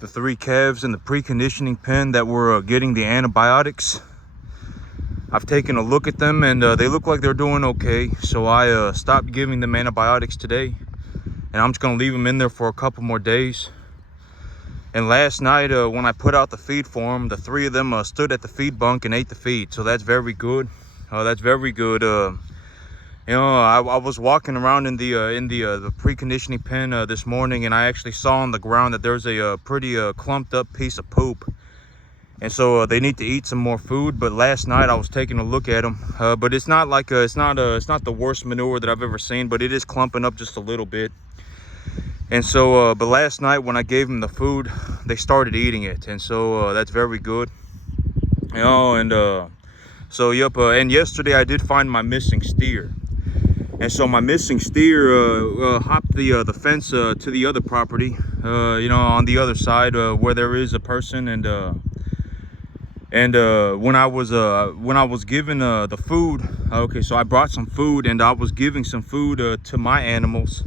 the 3 calves in the preconditioning pen that were getting the antibiotics. I've taken a look at them and they look like they're doing okay. So I stopped giving them antibiotics today, and I'm just gonna leave them in there for a couple more days. And last night when I put out the feed for them, the 3 of them stood at the feed bunk and ate the feed. So that's very good. That's very good. You know, I was walking around in the preconditioning pen this morning, and I actually saw on the ground that there's a pretty clumped up piece of poop. And so they need to eat some more food. But last night I was taking a look at them, but it's not like it's not the worst manure that I've ever seen, but it is clumping up just a little bit. And so but last night when I gave them the food, they started eating it, and so that's very good. You know, and so yep. And yesterday I did find my missing steer. And so my missing steer hopped the fence to the other property, you know, on the other side where there is a person. And when I was given the food, okay, so I brought some food and I was giving some food to my animals,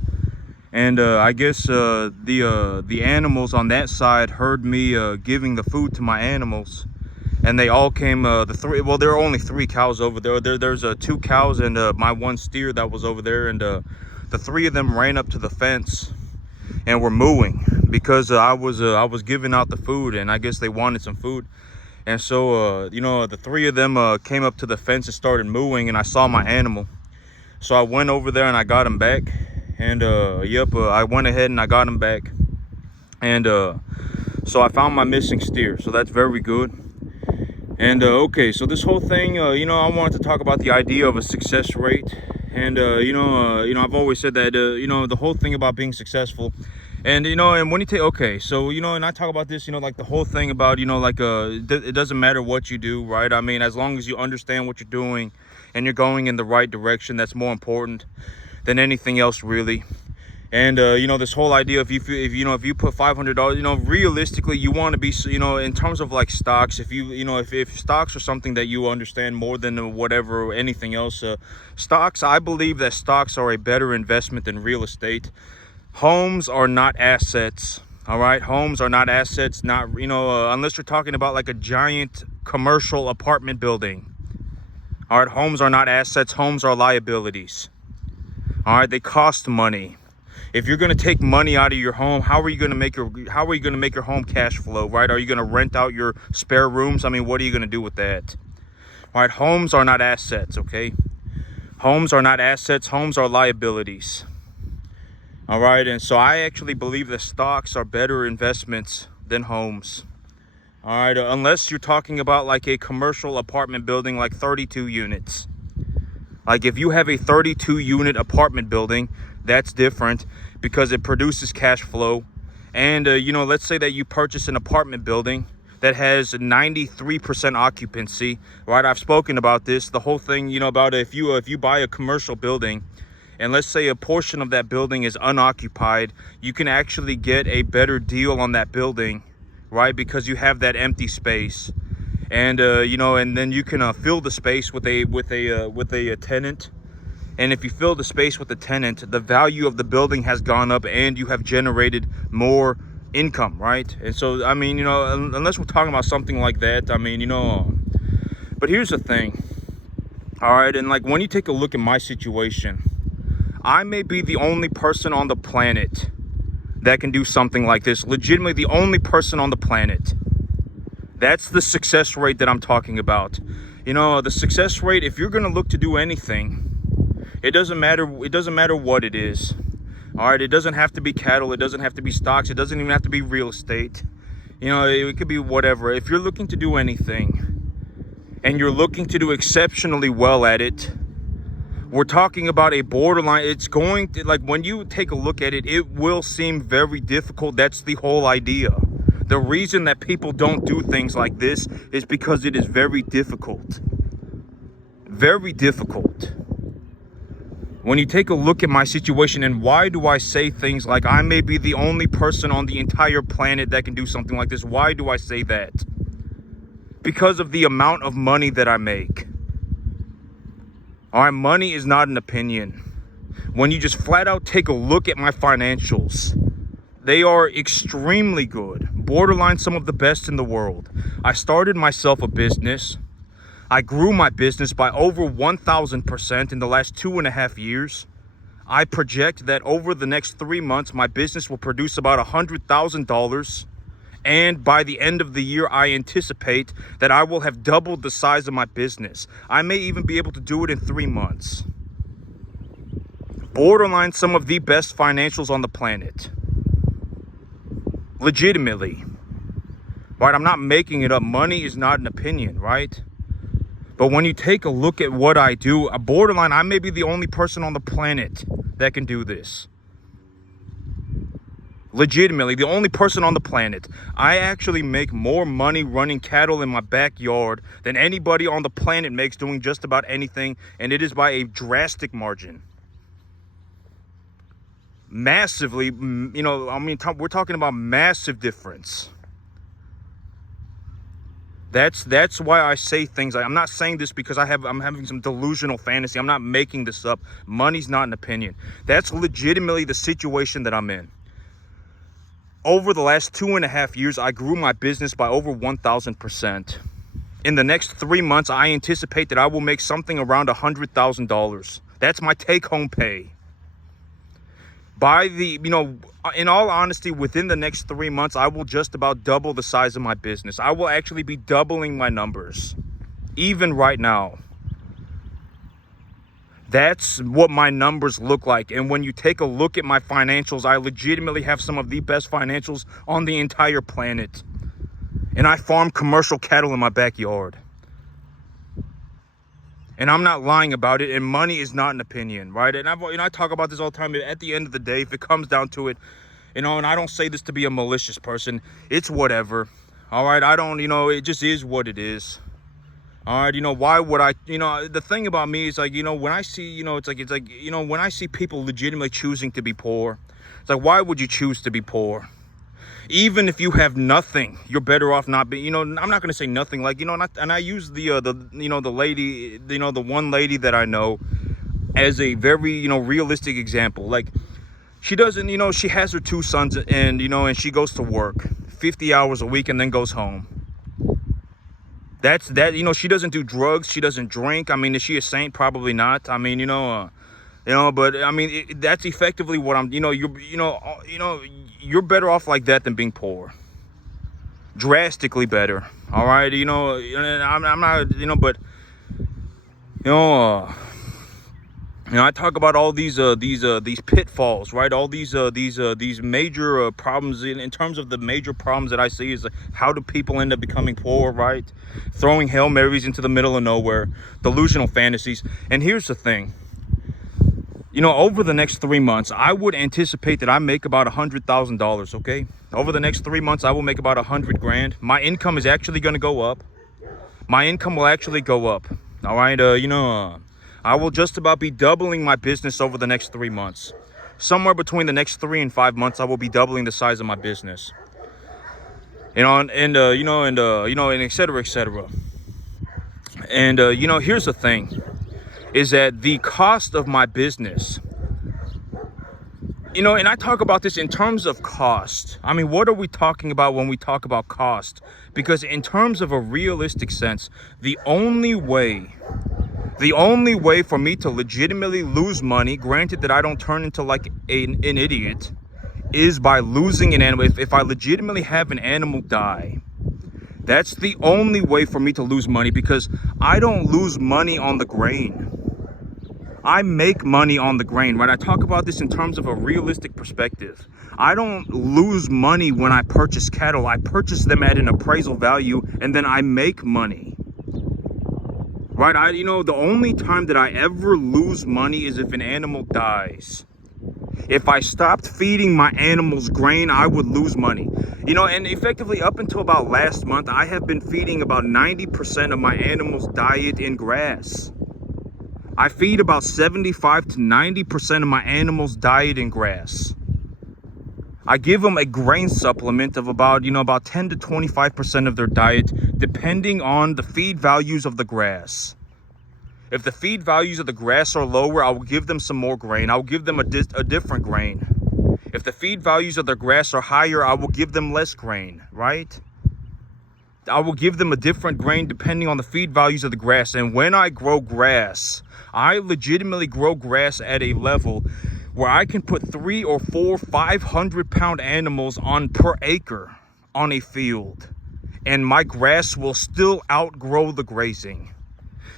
and I guess the animals on that side heard me giving the food to my animals. And they all came, the 3, well, there are only 3 cows over there. There's 2 cows and my 1 steer that was over there. And the 3 of them ran up to the fence and were mooing because I was giving out the food, and I guess they wanted some food. And so, you know, the 3 of them came up to the fence and started mooing, and I saw my animal. So I went over there and I got him back. And, yep, I went ahead and I got him back. And so I found my missing steer. So that's very good. And okay, so this whole thing, you know, I wanted to talk about the idea of a success rate. And you know, I've always said that you know, the whole thing about being successful, and you know, and when you take, okay, so you know, and I talk about this, you know, like the whole thing about, you know, like it doesn't matter what you do, right? I mean, as long as you understand what you're doing and you're going in the right direction, that's more important than anything else, really. And you know, this whole idea, if you put $500, you know, realistically you want to be, you know, in terms of like stocks, if you know, if stocks are something that you understand more than whatever anything else, stocks, I believe that stocks are a better investment than real estate. Homes are not assets. All right, homes are not assets. Not, you know, unless you're talking about like a giant commercial apartment building. All right, homes are not assets. Homes are liabilities. All right, they cost money. If you're going to take money out of your home, how are you going to make your home cash flow, right? Are you going to rent out your spare rooms? I mean, what are you going to do with that? All right, homes are not assets, okay? Homes are not assets. Homes are liabilities. All right, and so I actually believe that stocks are better investments than homes. All right, unless you're talking about like a commercial apartment building, like 32 units. Like if you have a 32 unit apartment building, that's different because it produces cash flow. And you know, let's say that you purchase an apartment building that has 93% occupancy, right? I've spoken about this, the whole thing, you know, about if you buy a commercial building and let's say a portion of that building is unoccupied, you can actually get a better deal on that building, right? Because you have that empty space. And you know, and then you can fill the space with a tenant. And if you fill the space with the tenant, the value of the building has gone up and you have generated more income, right? And so, I mean, you know, unless we're talking about something like that, I mean, you know, but here's the thing. All right, and like when you take a look at my situation, I may be the only person on the planet that can do something like this. Legitimately the only person on the planet. That's the success rate that I'm talking about. You know, the success rate, if you're going to look to do anything, it doesn't matter what it is. All right, it doesn't have to be cattle, it doesn't have to be stocks, it doesn't even have to be real estate. You know, it could be whatever. If you're looking to do anything and you're looking to do exceptionally well at it, we're talking about a borderline. It's going to, like, when you take a look at it, it will seem very difficult. That's the whole idea. The reason that people don't do things like this is because it is very difficult. Very difficult. When you take a look at my situation, and why do I say things like I may be the only person on the entire planet that can do something like this? Why do I say that? Because of the amount of money that I make. All right, money is not an opinion. When you just flat out take a look at my financials, They are extremely good, borderline some of the best in the world. I started myself a business. I grew my business by over 1,000% in the last 2.5 years. I project that over the next 3 months, my business will produce about $100,000. And by the end of the year, I anticipate that I will have doubled the size of my business. I may even be able to do it in 3 months. Borderline some of the best financials on the planet. Legitimately. Right? I'm not making it up. Money is not an opinion, right? But when you take a look at what I do, a borderline, I may be the only person on the planet that can do this. Legitimately, the only person on the planet. I actually make more money running cattle in my backyard than anybody on the planet makes doing just about anything, and it is by a drastic margin. Massively, you know, I mean, we're talking about massive difference. That's why I say things like, I'm not saying this because I'm having some delusional fantasy. I'm not making this up. Money's not an opinion. That's legitimately the situation that I'm in. Over the last 2.5 years, I grew my business by over 1,000%. In the next 3 months, I anticipate that I will make something around $100,000. That's my take-home pay. By the, you know, in all honesty, within the next 3 months, I will just about double the size of my business. I will actually be doubling my numbers, even right now. That's what my numbers look like. And when you take a look at my financials, I legitimately have some of the best financials on the entire planet. And I farm commercial cattle in my backyard. And I'm not lying about it. And money is not an opinion, right? And I talk about this all the time. At the end of the day, if it comes down to it, you know, and I don't say this to be a malicious person, it's whatever. All right, I don't, you know, it just is what it is. All right, you know, why would I, you know, the thing about me is like, you know, when I see, you know, it's like, you know, when I see people legitimately choosing to be poor, it's like, why would you choose to be poor? Even if you have nothing, you're better off not being, you know, I'm not going to say nothing, like, you know, and I use the, you know, the lady, you know, the one lady that I know as a very, you know, realistic example. Like, she doesn't, you know, she has her 2 sons and, you know, and she goes to work 50 hours a week and then goes home. That's that, you know, she doesn't do drugs. She doesn't drink. I mean, is she a saint? Probably not. I mean, you know, but I mean, that's effectively what I'm, you know, you're better off like that than being poor. Drastically better. All right. You know, I'm not, you know, but, I talk about all these pitfalls, right? All these major problems in terms of the major problems that I see is like, how do people end up becoming poor, right? Throwing Hail Marys into the middle of nowhere, delusional fantasies. And here's the thing. You know, over the next 3 months, I would anticipate that I make about $100,000, okay? Over the next 3 months, I will make about 100 grand. My income is actually going to go up. My income will actually go up. All right, I will just about be doubling my business over the next 3 months. Somewhere between the next 3 and 5 months, I will be doubling the size of my business. You know, and et cetera, et cetera. And, you know, here's the thing, is that the cost of my business, you know, and I talk about this in terms of cost. I mean, what are we talking about when we talk about cost? Because in terms of a realistic sense, the only way for me to legitimately lose money, granted that I don't turn into like an idiot, is by losing an animal. If I legitimately have an animal die, that's the only way for me to lose money, because I don't lose money on the grain. I make money on the grain, right? I talk about this in terms of a realistic perspective. I don't lose money when I purchase cattle. I purchase them at an appraisal value, and then I make money. Right, you know, the only time that I ever lose money is if an animal dies. If I stopped feeding my animals grain, I would lose money. You know, and effectively up until about last month, I have been feeding about 90% of my animals' diet in grass. I feed about 75 to 90% of my animals' diet in grass. I give them a grain supplement of about 10 to 25% of their diet, depending on the feed values of the grass. If the feed values of the grass are lower, I will give them some more grain. I'll give them a different grain. If the feed values of their grass are higher, I will give them less grain, right? I will give them a different grain depending on the feed values of the grass. And when I grow grass, I legitimately grow grass at a level where I can put 3 or 4, 500-pound animals on per acre on a field, and my grass will still outgrow the grazing.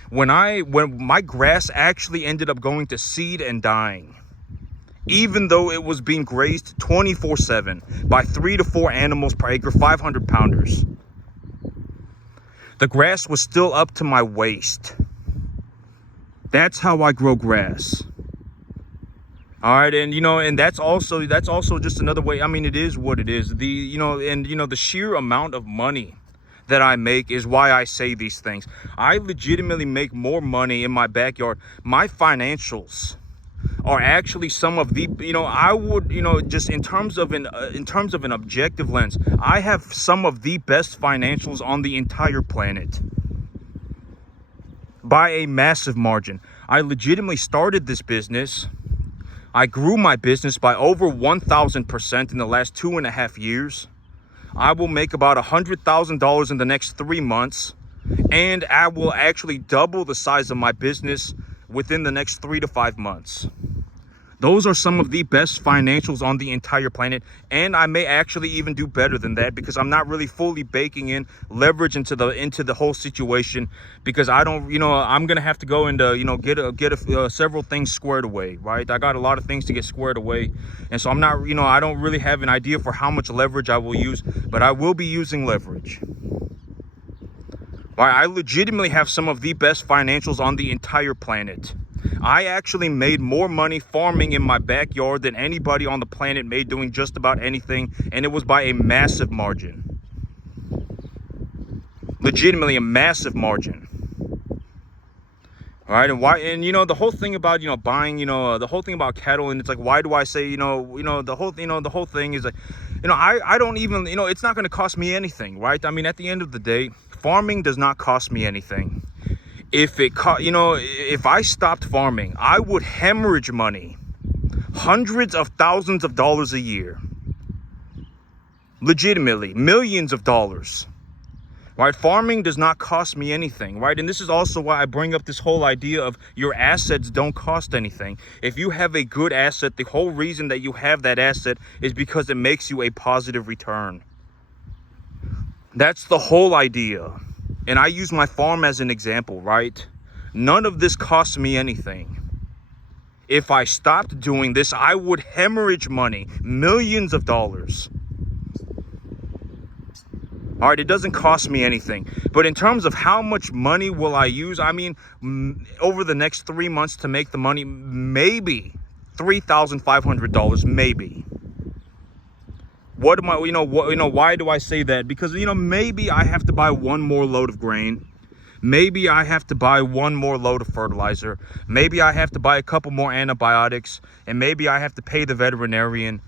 When my grass actually ended up going to seed and dying, even though it was being grazed 24/7 by 3 to 4 animals per acre, 500 pounders, the grass was still up to my waist. That's how I grow grass. All right, and and that's also just another way. I mean, it is what it is. The sheer amount of money that I make is why I say these things. I legitimately make more money in my backyard. My financials are actually some of the, I would, just in terms of an objective lens, I have some of the best financials on the entire planet by a massive margin. I legitimately started this business. I grew my business by over 1,000% in the last 2.5 years. I will make about $100,000 in the next 3 months, and I will actually double the size of my business within the next 3 to 5 months. Those are some of the best financials on the entire planet, and I may actually even do better than that because I'm not really fully baking in leverage into the whole situation, because I don't, I'm gonna have to go and get several things squared away, right? I got a lot of things to get squared away, and so I'm not, I don't really have an idea for how much leverage I will use, but I will be using leverage. Right? I legitimately have some of the best financials on the entire planet. I actually made more money farming in my backyard than anybody on the planet made doing just about anything, and it was by a massive margin. Legitimately a massive margin. All right, and the whole thing about buying, the whole thing about cattle, and it's like, why do I say the whole thing is like, I don't even, it's not going to cost me anything, right? I mean, at the end of the day, farming does not cost me anything. If I stopped farming, I would hemorrhage money, hundreds of thousands of dollars a year, legitimately millions of dollars, right? Farming does not cost me anything, right? And this is also why I bring up this whole idea of your assets don't cost anything. If you have a good asset, the whole reason that you have that asset is because it makes you a positive return. That's the whole idea. And I use my farm as an example, right? None of this costs me anything. If I stopped doing this, I would hemorrhage money, millions of dollars. All right, it doesn't cost me anything. But in terms of how much money will I use, I mean, over the next 3 months to make the money, maybe $3,500, maybe. What am I, why do I say that? Because, maybe I have to buy one more load of grain. Maybe I have to buy one more load of fertilizer. Maybe I have to buy a couple more antibiotics. And maybe I have to pay the veterinarian.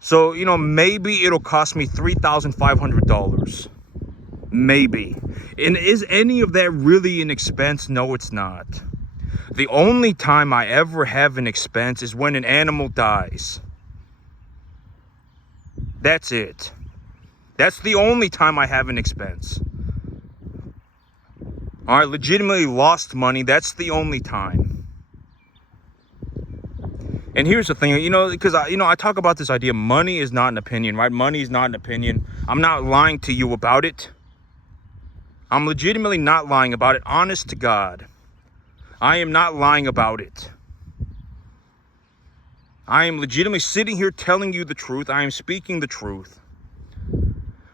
So, maybe it'll cost me $3,500. Maybe. And is any of that really an expense? No, it's not. The only time I ever have an expense is when an animal dies. That's it. That's the only time I have an expense. All right, legitimately lost money, that's the only time. And here's the thing, because I talk about this idea, money is not an opinion, right? Money is not an opinion. I'm not lying to you about it. I'm legitimately not lying about it, honest to God. I am not lying about it. I am legitimately sitting here telling you the truth. I am speaking the truth.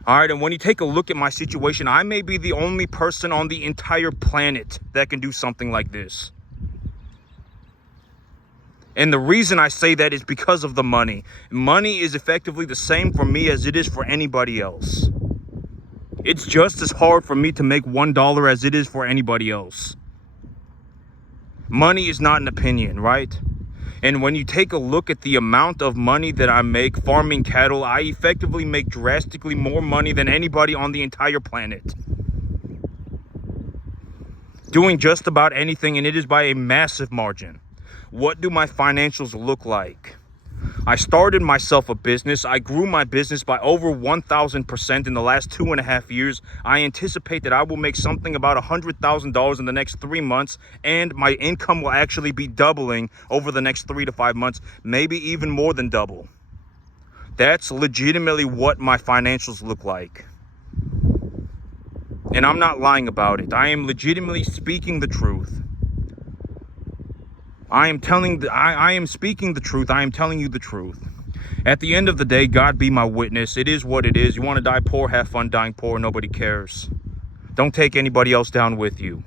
All right, and when you take a look at my situation, I may be the only person on the entire planet that can do something like this. And the reason I say that is because of the money. Money is effectively the same for me as it is for anybody else. It's just as hard for me to make $1 as it is for anybody else. Money is not an opinion, right? And when you take a look at the amount of money that I make farming cattle, I effectively make drastically more money than anybody on the entire planet. Doing just about anything, and it is by a massive margin. What do my financials look like? I started myself a business. I grew my business by over 1,000% in the last 2.5 years. I anticipate that I will make something about $100,000 in the next 3 months, and my income will actually be doubling over the next 3 to 5 months, maybe even more than double. That's legitimately what my financials look like. And I'm not lying about it. I am legitimately speaking the truth. I am speaking the truth. I am telling you the truth. At the end of the day, God be my witness. It is what it is. You want to die poor, have fun dying poor. Nobody cares. Don't take anybody else down with you.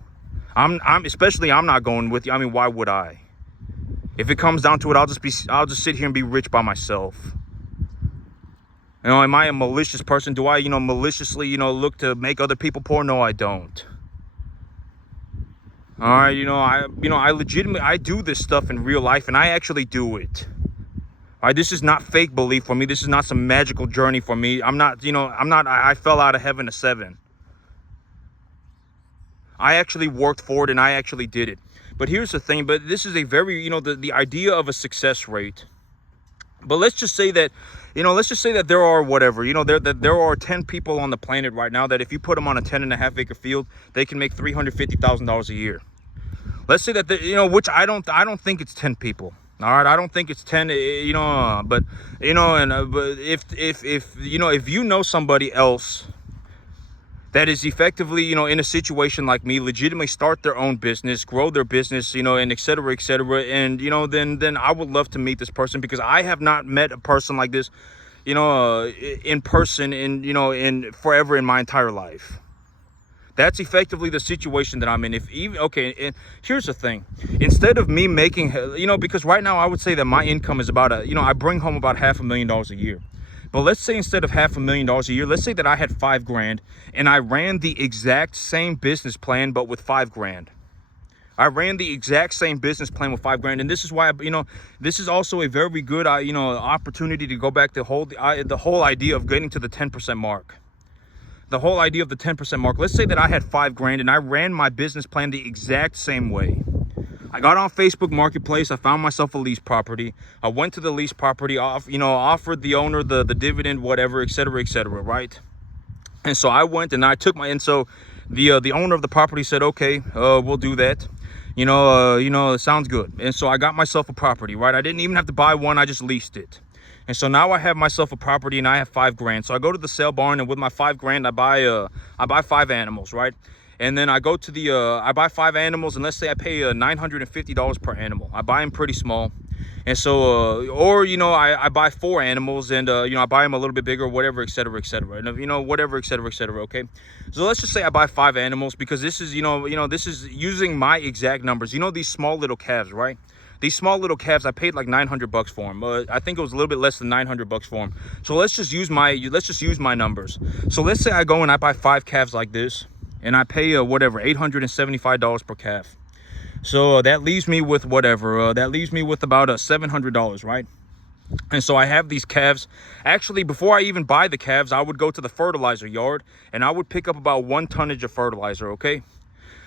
I'm not going with you. I mean, why would I? If it comes down to it, I'll just sit here and be rich by myself. You know, am I a malicious person? Do I, maliciously, look to make other people poor? No, I don't. All right, I legitimately, I do this stuff in real life, and I actually do it. All right, this is not fake belief for me. This is not some magical journey for me. I fell out of heaven to 7. I actually worked for it, and I actually did it. But here's the thing, but this is a very, the idea of a success rate. But let's just say that, there are whatever, there are 10 people on the planet right now that if you put them on a 10.5 acre field, they can make $350,000 a year. Let's say that, which I don't think it's 10 people. All right, I don't think it's 10, but if you know somebody else that is effectively, in a situation like me, legitimately start their own business, grow their business, and et cetera, and, then I would love to meet this person, because I have not met a person like this, in person in forever in my entire life. That's effectively the situation that I'm in. And here's the thing. Instead of me making, because right now I would say that my income is about I bring home about $500,000 a year. But let's say instead of $500,000 a year, let's say that I had $5,000 and I ran the exact same business plan, but with $5,000. I ran the exact same business plan with $5,000, and this is why, this is also a very good, opportunity to go back to the whole idea of getting to the 10% mark. The whole idea of the 10% mark. Let's say that I had $5,000 and I ran my business plan the exact same way. I got on Facebook Marketplace. I found myself a lease property. I went to the lease property, offered the owner the dividend, whatever, et cetera, right? And so I went and I took the owner of the property said, okay, we'll do that. It sounds good. And so I got myself a property, right? I didn't even have to buy one. I just leased it. And so now I have myself a property and I have $5,000. So I go to the sale barn, and with my $5,000, I buy 5 animals, right? And then I go to I buy 5 animals, and let's say I pay $950 per animal. I buy them pretty small. And so, I buy 4 animals, and, I buy them a little bit bigger, whatever, et cetera, and, whatever, et cetera, okay? So let's just say I buy 5 animals, because this is, this is using my exact numbers. These small little calves, right? These small little calves, I paid like $900 for them. I think it was a little bit less than $900 for them. So let's just use my numbers. So let's say I go and I buy 5 calves like this, and I pay $875 per calf. So that leaves me with that leaves me with about $700, right? And so I have these calves. Actually, before I even buy the calves, I would go to the fertilizer yard and I would pick up about 1 tonnage of fertilizer, okay?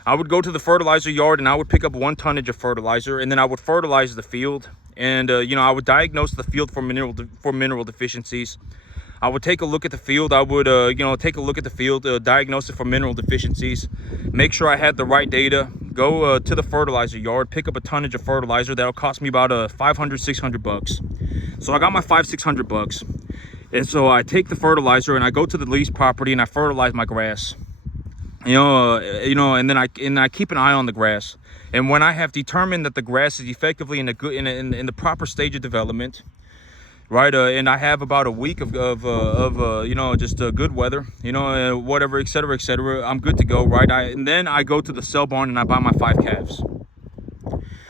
I would go to the fertilizer yard and I would pick up 1 tonnage of fertilizer, and then I would fertilize the field, and I would diagnose the field for mineral deficiencies. I would take a look at the field. I would diagnose it for mineral deficiencies, make sure I had the right data, go to the fertilizer yard, pick up a tonnage of fertilizer. That'll cost me about $500-600. So I got my $500-600, and so I take the fertilizer and I go to the lease property and I fertilize my grass. And then I keep an eye on the grass. And when I have determined that the grass is effectively in the proper stage of development, right, and I have about a week of good weather, whatever, et cetera, I'm good to go, right? And then I go to the sale barn and I buy my 5 calves.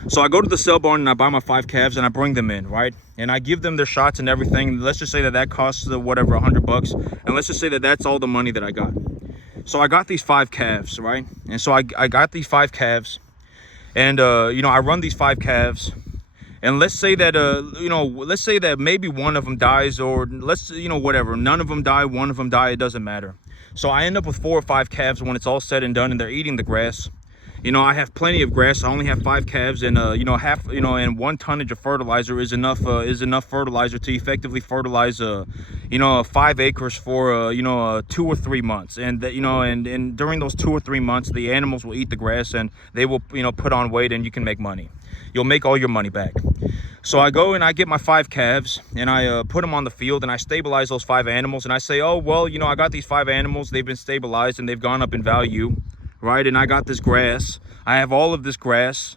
So I go to the sale barn and I buy my 5 calves and I bring them in, right? And I give them their shots and everything. Let's just say that costs $100, and let's just say that that's all the money that I got. So I got these 5 calves, right? And so I got these 5 calves, and I run these 5 calves, and let's say that maybe one of them dies, or whatever, none of them die, one of them die, it doesn't matter. So I end up with 4 or 5 calves when it's all said and done, and they're eating the grass. I have plenty of grass. I only have 5 calves, and half, and 1 tonnage of fertilizer is enough fertilizer to effectively fertilize 5 acres for 2 or 3 months. And that, and during those 2 or 3 months, the animals will eat the grass, and they will put on weight, and you can make money. You'll make all your money back. So I go and I get my 5 calves, and I put them on the field, and I stabilize those 5 animals, and I say, oh well, I got these 5 animals, they've been stabilized and they've gone up in value, right? And I got this grass, I have all of this grass.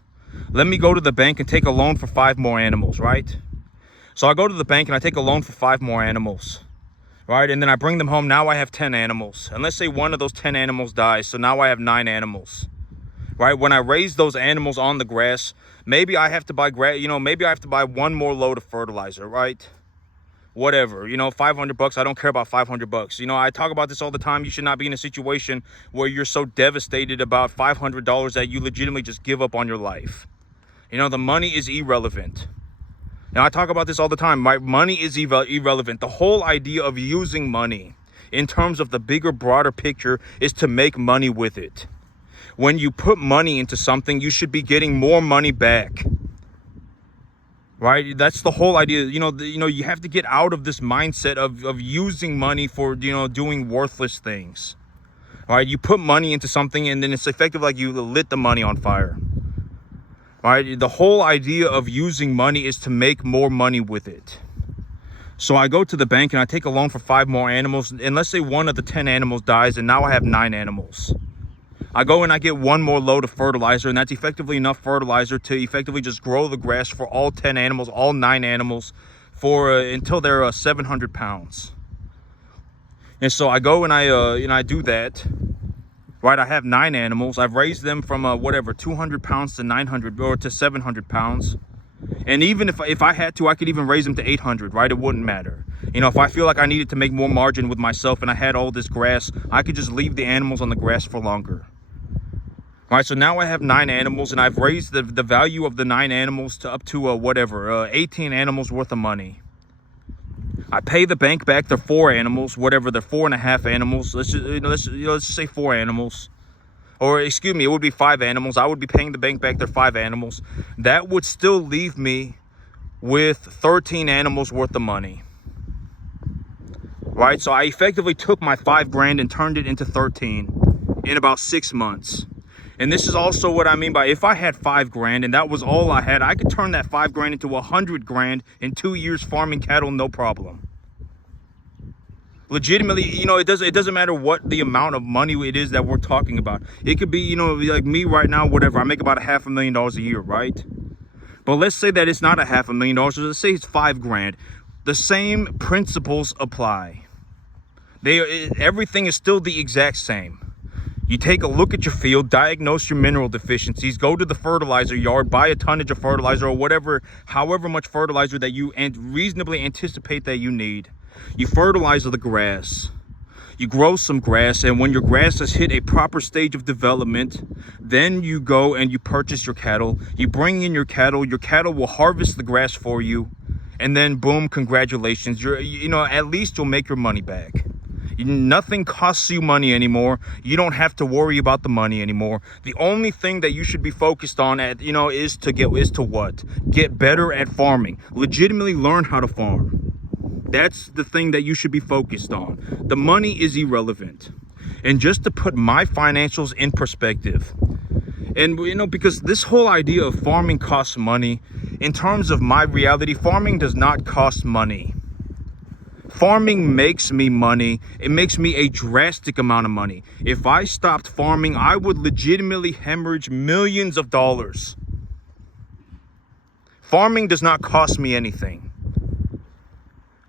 Let me go to the bank and take a loan for 5 more animals, right? So I go to the bank and I take a loan for 5 more animals, right? And then I bring them home. Now I have 10 animals, and let's say one of those 10 animals dies, so now I have 9 animals, right? When I raise those animals on the grass, maybe I have to buy maybe I have to buy 1 more load of fertilizer, right? Whatever, $500. I don't care about $500. I talk about this all the time. You should not be in a situation where you're so devastated about $500 that you legitimately just give up on your life. The money is irrelevant. Now, I talk about this all the time. Money is irrelevant. The whole idea of using money in terms of the bigger, broader picture is to make money with it. When you put money into something, you should be getting more money back. Right? That's the whole idea. You have to get out of this mindset of using money for, doing worthless things. All right? You put money into something, and then it's effective like you lit the money on fire. All right? The whole idea of using money is to make more money with it. So I go to the bank and I take a loan for 5 more animals, and let's say one of the 10 animals dies, and now I have 9 animals. I go and I get 1 more load of fertilizer, and that's effectively enough fertilizer to effectively just grow the grass for all 10 animals, all 9 animals, for until they're 700 pounds. And so I go and I do that. Right, I have 9 animals. I've raised them from 200 pounds to 900 or to 700 pounds. And even if I had to, I could even raise them to 800, right? It wouldn't matter. If I feel like I needed to make more margin with myself and I had all this grass, I could just leave the animals on the grass for longer. All right, so now I have 9 animals, and I've raised the value of the 9 animals to up to 18 animals worth of money. I pay the bank back their 4 animals, they're 4.5 animals. Let's just say 4 animals, or excuse me, it would be 5 animals. I would be paying the bank back their 5 animals. That would still leave me with 13 animals worth of money. Right, so I effectively took my $5,000 and turned it into 13 in about 6 months. And this is also what I mean by, if I had $5,000 and that was all I had, I could turn that $5,000 into $100,000 in 2 years farming cattle, no problem. Legitimately, it doesn't matter what the amount of money it is that we're talking about. It could be, like me right now, whatever. I make about $500,000 a year, right? But let's say that it's not $500,000. So let's say it's $5,000. The same principles apply. Everything is still the exact same. You take a look at your field, diagnose your mineral deficiencies, go to the fertilizer yard, buy a tonnage of fertilizer or however much fertilizer that you reasonably anticipate that you need. You fertilize the grass. You grow some grass, and when your grass has hit a proper stage of development, then you go and you purchase your cattle. You bring in your cattle will harvest the grass for you, and then boom, congratulations. At least you'll make your money back. Nothing costs you money anymore. You don't have to worry about the money anymore. The only thing that you should be focused on is to what? Get better at farming. Legitimately learn how to farm. That's the thing that you should be focused on. The money is irrelevant. And just to put my financials in perspective, and because this whole idea of farming costs money, in terms of my reality, farming does not cost money. Farming makes me money. It makes me a drastic amount of money. If I stopped farming, I would legitimately hemorrhage millions of dollars. Farming does not cost me anything.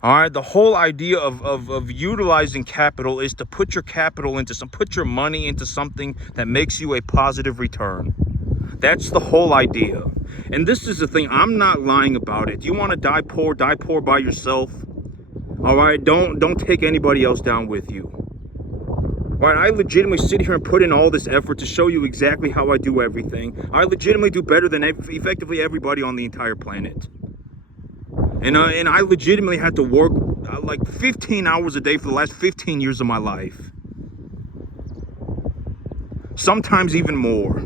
All right, the whole idea of utilizing capital is to put your capital put your money into something that makes you a positive return. That's the whole idea. And this is the thing, I'm not lying about it. You want to die poor by yourself. All right, don't take anybody else down with you. All right, I legitimately sit here and put in all this effort to show you exactly how I do everything. I legitimately do better than effectively everybody on the entire planet. And I legitimately had to work like 15 hours a day for the last 15 years of my life. Sometimes even more.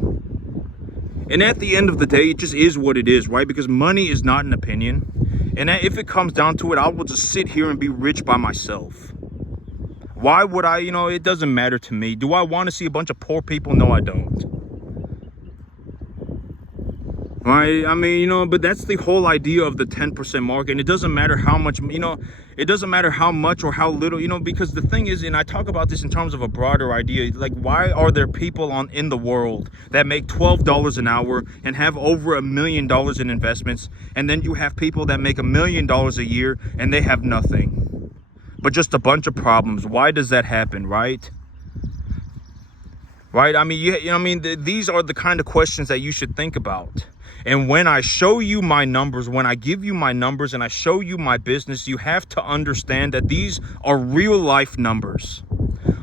And at the end of the day, it just is what it is, right? Because money is not an opinion. And if it comes down to it, I will just sit here and be rich by myself. Why would I, it doesn't matter to me. Do I want to see a bunch of poor people? No, I don't. Right? I mean, but that's the whole idea of the 10% market. And it doesn't matter how much, it doesn't matter how much or how little, because the thing is, and I talk about this in terms of a broader idea, like, why are there people in the world that make $12 an hour and have over $1 million in investments, and then you have people that make $1 million a year and they have nothing but just a bunch of problems? Why does that happen, right? Right? I mean, these are the kind of questions that you should think about. And when I show you my numbers, when I give you my numbers and I show you my business, you have to understand that these are real life numbers.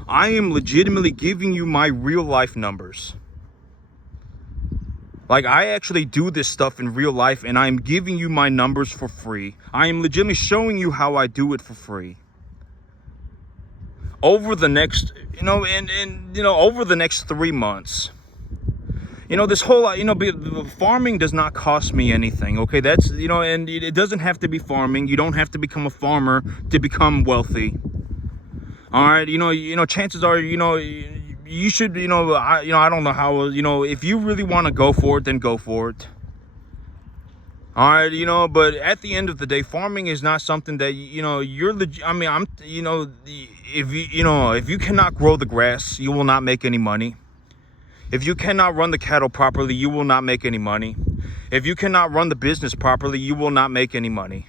I am legitimately giving you my real life numbers. Like, I actually do this stuff in real life, and I'm giving you my numbers for free. I am legitimately showing you how I do it for free. Over the next, over the next 3 months, this whole, farming does not cost me anything. Okay, that's, and it doesn't have to be farming. You don't have to become a farmer to become wealthy. All right, chances are, you should, I don't know how, if you really want to go for it, then go for it. All right, but at the end of the day, farming is not something that, you're legit. I mean, if you cannot grow the grass, you will not make any money. If you cannot run the cattle properly, you will not make any money. If you cannot run the business properly, you will not make any money.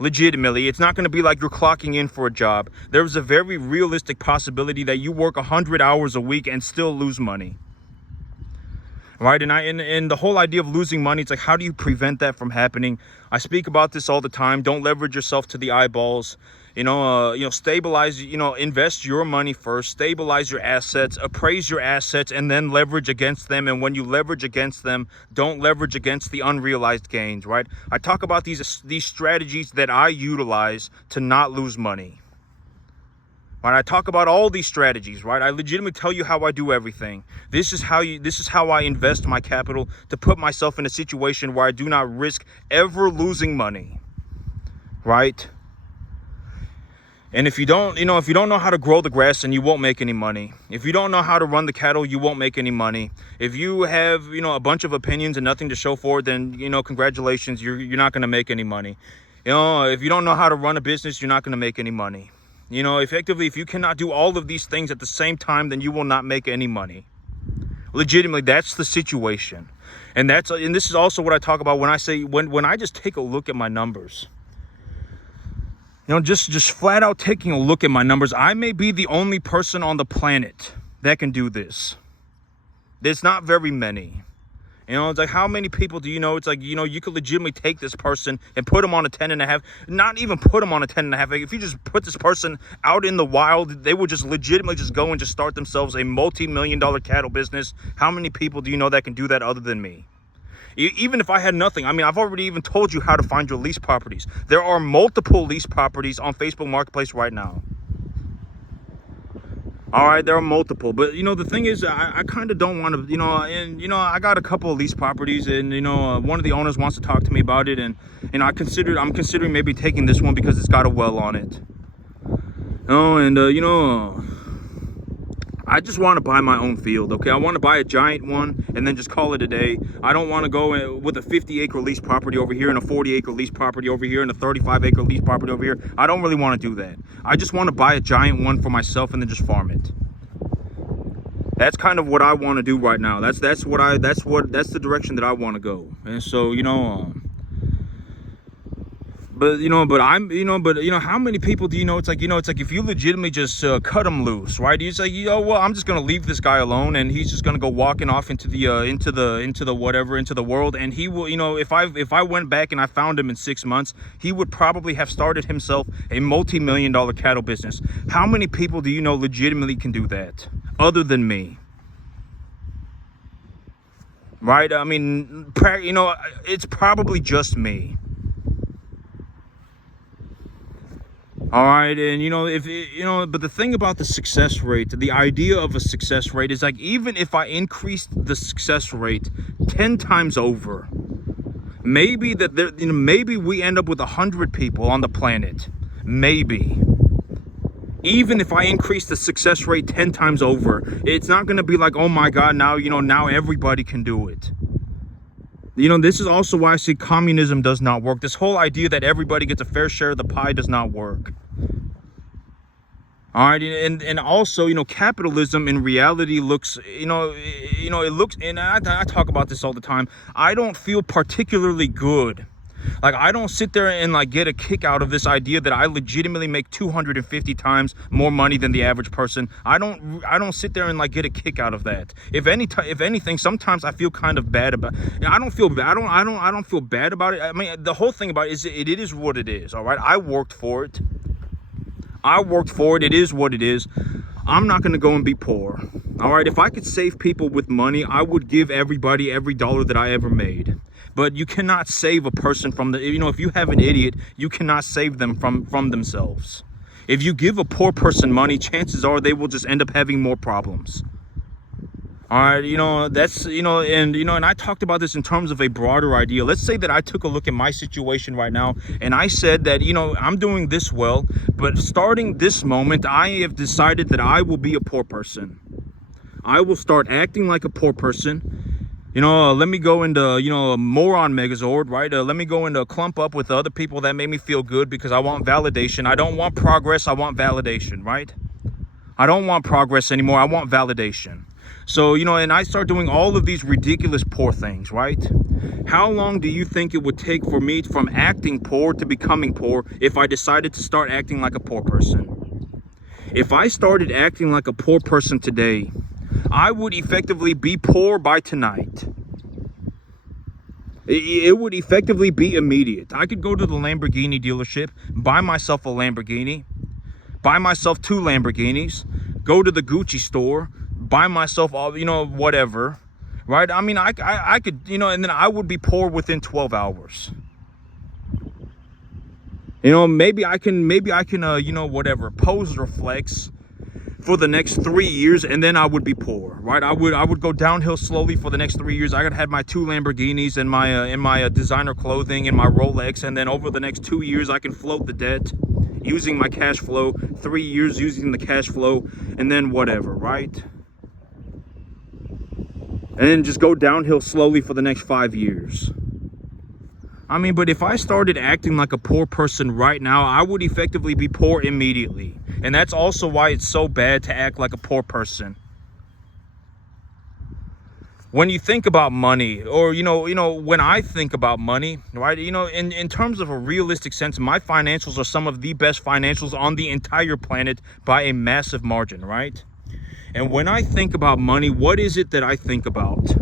Legitimately, it's not going to be like you're clocking in for a job. There's a very realistic possibility that you work 100 hours a week and still lose money. Right? And the whole idea of losing money, it's like, how do you prevent that from happening? I speak about this all the time. Don't leverage yourself to the eyeballs. Stabilize, invest your money first, stabilize your assets, appraise your assets, and then leverage against them. And when you leverage against them, don't leverage against the unrealized gains, right? I talk about these strategies that I utilize to not lose money. Right? I talk about all these strategies, right? I legitimately tell you how I do everything. This is how I invest my capital to put myself in a situation where I do not risk ever losing money, right? And if you don't know how to grow the grass, then you won't make any money. If you don't know how to run the cattle, you won't make any money. If you have, a bunch of opinions and nothing to show for it, then, congratulations, you're not going to make any money. If you don't know how to run a business, you're not going to make any money. Effectively, if you cannot do all of these things at the same time, then you will not make any money. Legitimately, that's the situation. And this is also what I talk about when I say, when I just take a look at my numbers. Just flat out taking a look at my numbers, I may be the only person on the planet that can do this. There's not very many. It's like, how many people do you know? It's like, you could legitimately take this person and put them on a 10.5, not even put them on a 10.5. If you just put this person out in the wild, they would just legitimately just go and just start themselves a multi-million-dollar cattle business. How many people do you know that can do that other than me? Even if I had nothing, I've already even told you how to find your lease properties. There are multiple lease properties on Facebook Marketplace right now. All right, there are multiple, but the thing is, I kind of don't want to, I got a couple of lease properties, and one of the owners wants to talk to me about it, and I'm considering maybe taking this one because it's got a well on it. I just want to buy my own field, okay? I want to buy a giant one and then just call it a day. I don't want to go with a 50-acre lease property over here and a 40-acre lease property over here and a 35-acre lease property over here. I don't really want to do that. I just want to buy a giant one for myself and then just farm it. That's kind of what I want to do right now. That's the direction that I want to go. And so, how many people do you know? It's like if you legitimately just cut them loose, right? You're like, well, I'm just gonna leave this guy alone, and he's just gonna go walking off into the world, and he will, if I went back and I found him in 6 months, he would probably have started himself a multi-million-dollar cattle business. How many people do you know legitimately can do that, other than me? Right? It's probably just me. All right, and if but the thing about the success rate, the idea of a success rate is like, even if I increased the success rate 10 times over, maybe maybe we end up with 100 people on the planet. Maybe. Even if I increase the success rate 10 times over, it's not going to be like, oh my God, now now everybody can do it. This is also why I say communism does not work. This whole idea that everybody gets a fair share of the pie does not work. All right, and also, capitalism in reality looks, it looks, and I talk about this all the time. I don't feel particularly good. Like, I don't sit there and like get a kick out of this idea that I legitimately make 250 times more money than the average person. I don't sit there and like get a kick out of that. If anything, sometimes I feel kind of bad about it. I don't feel bad. I don't feel bad about it. I mean, the whole thing about it is it is what it is. All right, I worked for it. It is what it is. I'm not going to go and be poor. All right, if I could save people with money, I would give everybody every dollar that I ever made. But you cannot save a person from if you have an idiot, you cannot save them from themselves. If you give a poor person money, chances are they will just end up having more problems. All right, that's, and I talked about this in terms of a broader idea. Let's say that I took a look at my situation right now and I said that, I'm doing this well, but starting this moment, I have decided that I will be a poor person. I will start acting like a poor person. Let me go into, a moron megazord, right? Let me go into clump up with other people that make me feel good because I want validation. I don't want progress. I want validation, right? I don't want progress anymore. I want validation. So, and I start doing all of these ridiculous poor things, right? How long do you think it would take for me from acting poor to becoming poor if I decided to start acting like a poor person? If I started acting like a poor person today, I would effectively be poor by tonight. It would effectively be immediate. I could go to the Lamborghini dealership, buy myself a Lamborghini, buy myself 2 Lamborghinis, go to the Gucci store, buy myself all, whatever, right? I mean, I could, and then I would be poor within 12 hours. Maybe I can, whatever, pose or flex for the next 3 years, and then I would be poor, right? I would go downhill slowly for the next 3 years. I could have my 2 Lamborghinis and my designer clothing and my Rolex, and then over the next 2 years, I can float the debt using my cash flow. 3 years using the cash flow, and then whatever, right? And then just go downhill slowly for the next 5 years. I mean, but if I started acting like a poor person right now, I would effectively be poor immediately. And that's also why it's so bad to act like a poor person. When you think about money, or, when I think about money, right, in terms of a realistic sense, my financials are some of the best financials on the entire planet by a massive margin, right? And when I think about money, what is it that I think about?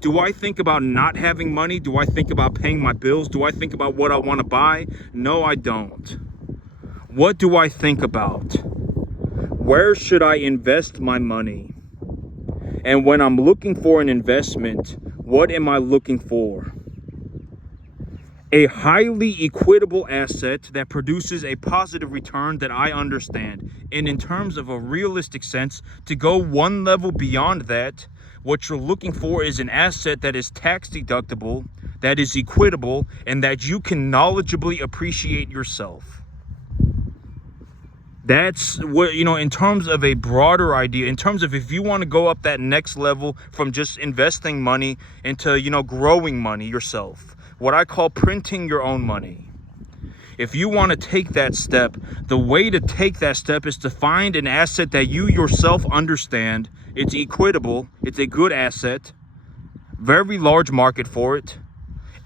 Do I think about not having money? Do I think about paying my bills? Do I think about what I want to buy? No, I don't. What do I think about? Where should I invest my money? And when I'm looking for an investment, what am I looking for? A highly equitable asset that produces a positive return that I understand. And in terms of a realistic sense, to go one level beyond that, what you're looking for is an asset that is tax deductible, that is equitable, and that you can knowledgeably appreciate yourself. That's what, in terms of a broader idea, in terms of if you want to go up that next level from just investing money into, growing money yourself. What I call printing your own money. If you want to take that step, the way to take that step is to find an asset that you yourself understand. It's equitable, it's a good asset, very large market for it,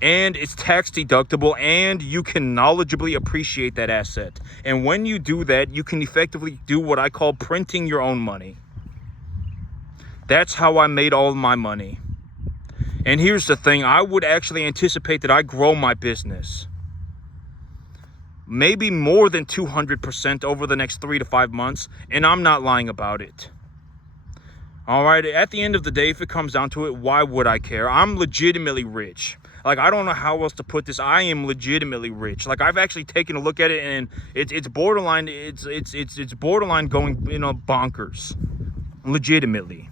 and it's tax deductible, and you can knowledgeably appreciate that asset. And when you do that, you can effectively do what I call printing your own money. That's how I made all of my money. And here's the thing, I would actually anticipate that I grow my business maybe more than 200% over the next 3 to 5 months, and I'm not lying about it. All right, at the end of the day, if it comes down to it, why would I care? I'm legitimately rich. Like, I don't know how else to put this. I am legitimately rich. Like, I've actually taken a look at it, and it's borderline. It's borderline going, bonkers. Legitimately.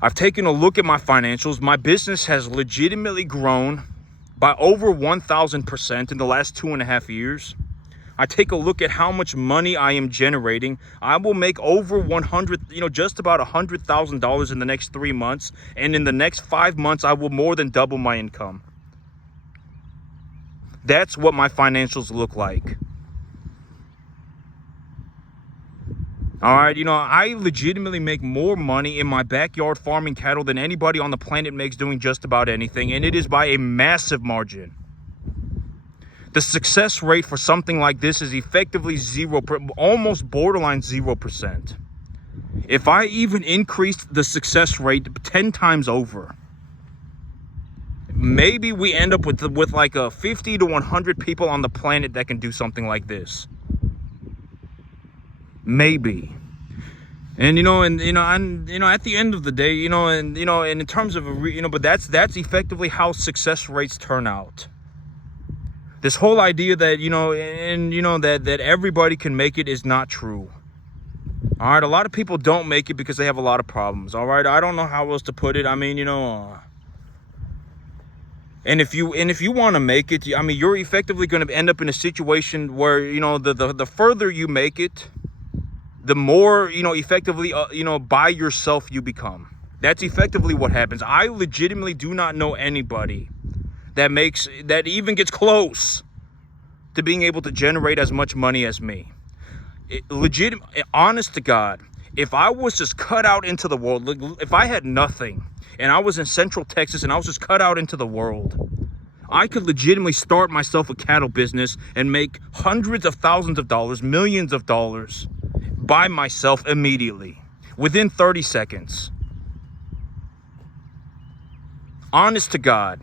I've taken a look at my financials. My business has legitimately grown by over 1,000% in the last 2.5 years. I take a look at how much money I am generating. I will make over 100, just about $100,000 in the next 3 months. And in the next 5 months, I will more than double my income. That's what my financials look like. All right, I legitimately make more money in my backyard farming cattle than anybody on the planet makes doing just about anything, and it is by a massive margin. The success rate for something like this is effectively almost borderline 0%. If I even increased the success rate 10 times over, maybe we end up with like 50 to 100 people on the planet that can do something like this. Maybe. And at the end of the day, and in terms of but that's effectively how success rates turn out. This whole idea that that everybody can make it is not true. All right, a lot of people don't make it because they have a lot of problems. All right, I don't know how else to put it. I mean, and if you want to make it, I mean, you're effectively going to end up in a situation where the further you make it, the more effectively by yourself you become. That's effectively what happens. I legitimately do not know anybody that even gets close to being able to generate as much money as me. Honest to God, if I was just cut out into the world, if I had nothing and I was in Central Texas and I was just cut out into the world, I could legitimately start myself a cattle business and make hundreds of thousands of dollars, millions of dollars by myself immediately, within 30 seconds. Honest to God.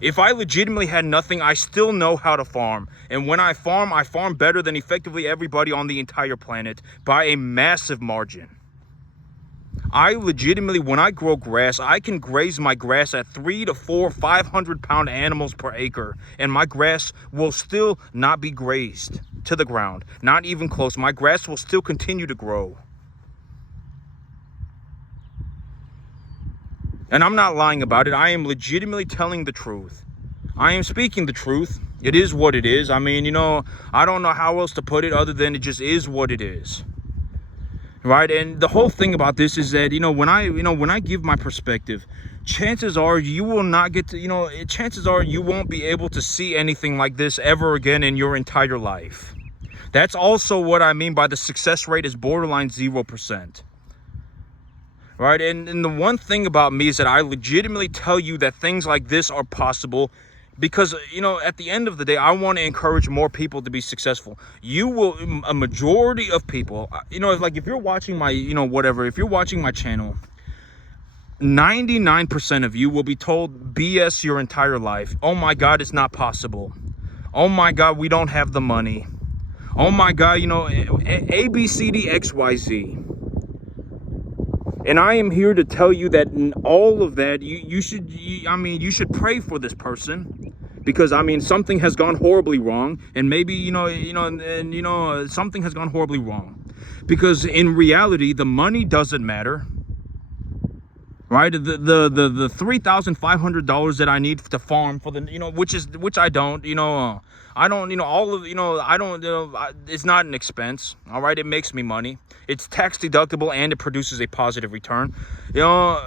If I legitimately had nothing, I still know how to farm. And when I farm better than effectively everybody on the entire planet by a massive margin. I legitimately, when I grow grass, I can graze my grass at 3 to 4, 500-pound animals per acre. And my grass will still not be grazed to the ground. Not even close. My grass will still continue to grow. And I'm not lying about it. I am legitimately telling the truth. I am speaking the truth. It is what it is. I mean, I don't know how else to put it other than it just is what it is. Right? And the whole thing about this is that, when I give my perspective, chances are you will not get to, chances are you won't be able to see anything like this ever again in your entire life. That's also what I mean by the success rate is borderline 0%. Right? And the one thing about me is that I legitimately tell you that things like this are possible because, at the end of the day, I want to encourage more people to be successful. A majority of people, like if you're watching my, if you're watching my channel, 99% of you will be told BS your entire life. Oh my God, it's not possible. Oh my God, we don't have the money. Oh my God, A, B, C, D, X, Y, Z. And I am here to tell you that in all of that, you should pray for this person, because something has gone horribly wrong, and maybe something has gone horribly wrong, because in reality the money doesn't matter, right? The $3,500 that I need to farm for the which I don't it's not an expense. All right, it makes me money. It's tax deductible and it produces a positive return. All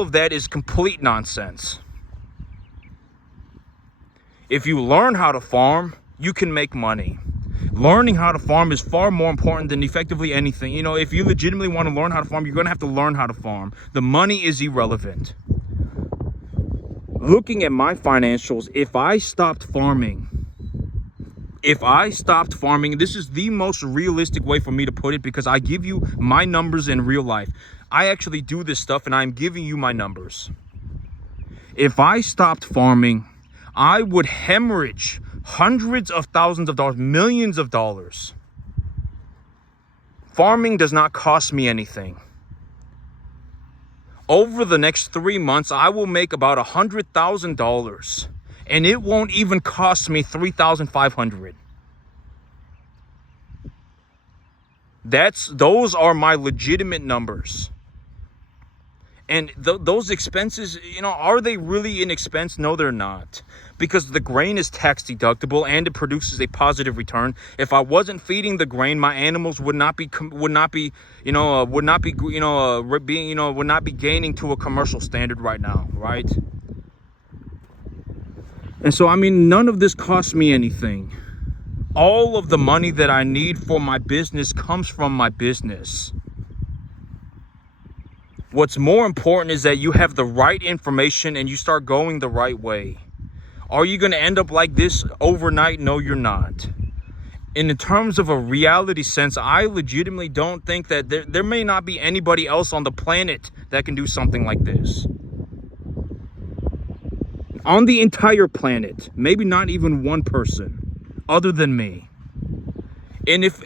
of that is complete nonsense. If you learn how to farm, you can make money. Learning how to farm is far more important than effectively anything. If you legitimately want to learn how to farm, you're going to have to learn how to farm. The money is irrelevant. Looking at my financials, if I stopped farming, this is the most realistic way for me to put it, because I give you my numbers in real life. I actually do this stuff and I'm giving you my numbers. If I stopped farming, I would hemorrhage hundreds of thousands of dollars, millions of dollars. Farming does not cost me anything. over the next 3 months, I will make about $100,000, and it won't even cost me $3,500. Those are my legitimate numbers. And those expenses, you know, are they really an expense? No, they're not. Because the grain is tax deductible and it produces a positive return. If I wasn't feeding the grain, my animals would not be gaining to a commercial standard right now, right? And so, I mean, none of this costs me anything. All of the money that I need for my business comes from my business. What's more important is that you have the right information and you start going the right way. Are you going to end up like this overnight? No, you're not. And in terms of a reality sense, I legitimately don't think that there may not be anybody else on the planet that can do something like this. On the entire planet, maybe not even one person other than me. And if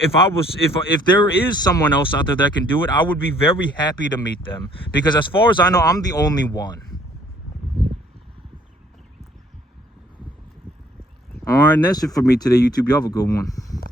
there is someone else out there that can do it, I would be very happy to meet them. Because as far as I know, I'm the only one. All right, and that's it for me today, YouTube. You have a good one.